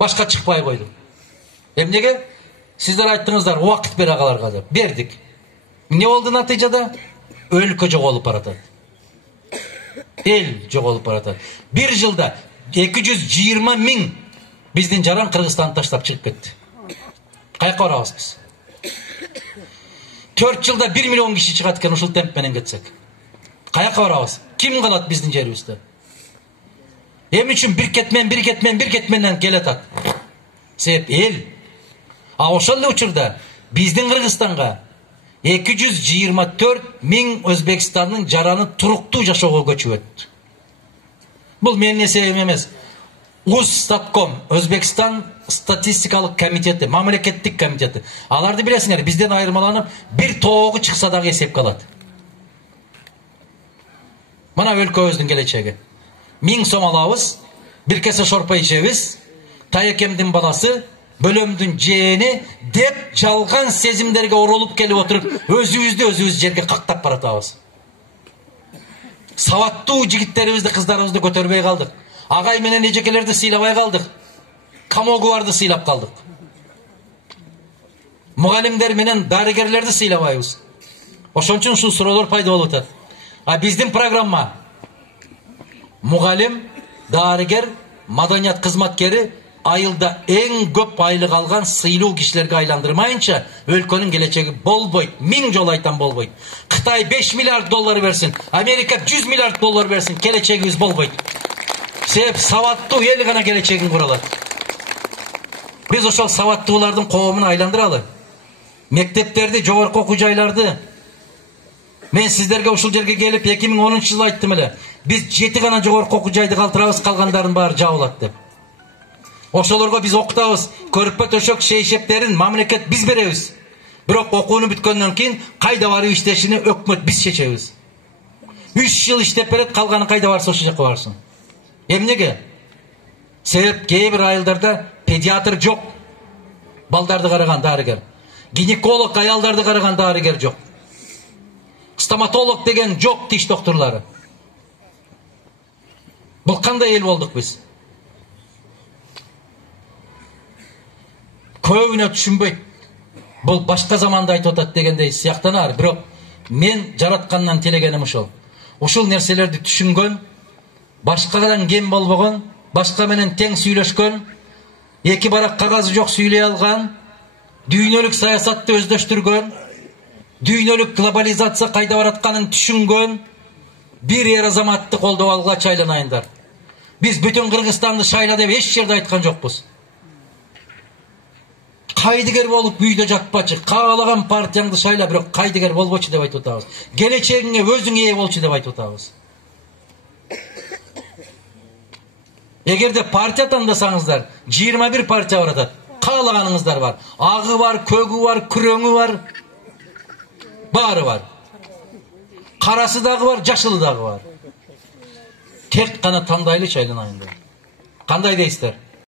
Başka çıkpay koydum. Emnege? Sizler ayttыңыздар, uақыт бер ағаларға деп. Бердік. Не oldu натыйжада? Өлкө жоголуп баратат. Эл жоголуп баратат. Bir жылда 220 000 биздин жаран Кыргызстанды таштап чыгып кетти. Каяка барабыз биз? 4 жылда 1 миллион киши чыгат экен ушул темп менен кетсек. Каяка барабыз? Ким калат биздин жерибизде? Эмне үчүн бир кетменден келатат? Себеп эл. А ошол эле учурда биздин Кыргызстанга 224 000 Өзбекстандын жараны туруктуу жашоого көчүп өттү. Бул менин эсебим эмес. Узстатком, Өзбекстан статистикалык комитети, мамлекеттик комитети. Аларды билесиңер, бизден айырмаланып, бир тоогу чыкса дагы эсепке алат. Мына өлкөбүздүн келечеги. 1000 сом алабыз, бир кесе шорпа ичебиз, Таекемдин баласы, бөлөмдүн жээни деп жалган сезимдерге оролуп келип отуруп, өзүбүз жерге кактап баратабыз. Сабаттуу жигиттерибизди, кыздарыбызды көтөрбөй калдык. Агай менен эжекелерди сыйлабай калдык. Камогубарды сыйлап калдык. Мугалимдер менен дарыгерлерди сыйлабайбыз. Ошон үчүн ушул суроолор пайда болуп атат. А биздин программа мугалим, дарыгер, маданият кызматкери айылда эң көп айлык алган сыйлуу кишилерге айландырмайынча өлкөнүн келечеги болбойт. 1000 жолу айтам болбойт. Кытай 5 миллиард доллар берсин, Америка 100 миллиард доллар берсин, келечегибиз болбойт. Себеп сабаттуу эл гана келечегин кура алат. Биз ошол сабаттуулардын коомун айландыралы. Мектептерди, жогорку окуу жайларды. Мен сиздерге ушул жерге келип 2010-жылы айттым эле. Биз 7 гана жогорку окуу жайды калтырабыз, калгандарын баары жабылат деп. Ошолорго биз окутабыз, көрпө төшөк шейшептерин мамлекет биз беребиз. Бирок окууну бүткөндөн кийин кайда барып иштешини өкмөт биз чечебиз. 3 жыл иштеп берет, калганы кайда барса ошол жака барсын. Эмнеге? Себеп кээ бир айылдарда педиатр жок. Балдарды караган дарыгер. Гинеколог аялдарды караган дарыгер жок. Стоматолог деген жок, тиш докторлары. Бул кандай эл болдук биз? Көбүнө түшүнбөйт. Бул башка заманда айтып атат дегендей сыяктанар. Бирок мен жараткандан тилегеним ошол. Ушул нерселерди түшүнгөн, башкадан кем болбогон, башка менен тең сүйлөшкөн, эки барак кагазы жок сүйлөй алган, дүйнөлүк саясатты өздөштүргөн, дүйнөлүк глобализация кайда баратканын түшүнгөн бир эр азаматты колдоп алгыла чайланайындар. Биз бүтүн Кыргызстанды шайла деп эч жерде айткан жокпуз. Кайдыгер болуп үйдө жатпачы, каалаган партияңды шайла, бирок кайдыгер болбочу деп айтып атабыз. Келечегиңе өзүң ээ болчу деп айтып атабыз. Эгерде партия тандасаңыздар, 21 партия бар атат. Каалаганыңыздар бар. Агы бар, көгү бар, күрөңү бар. Баары бар. Карасы дагы бар, жашылы дагы бар. Тек кана тандайлы чайланайындар. Кандай дейсиздер?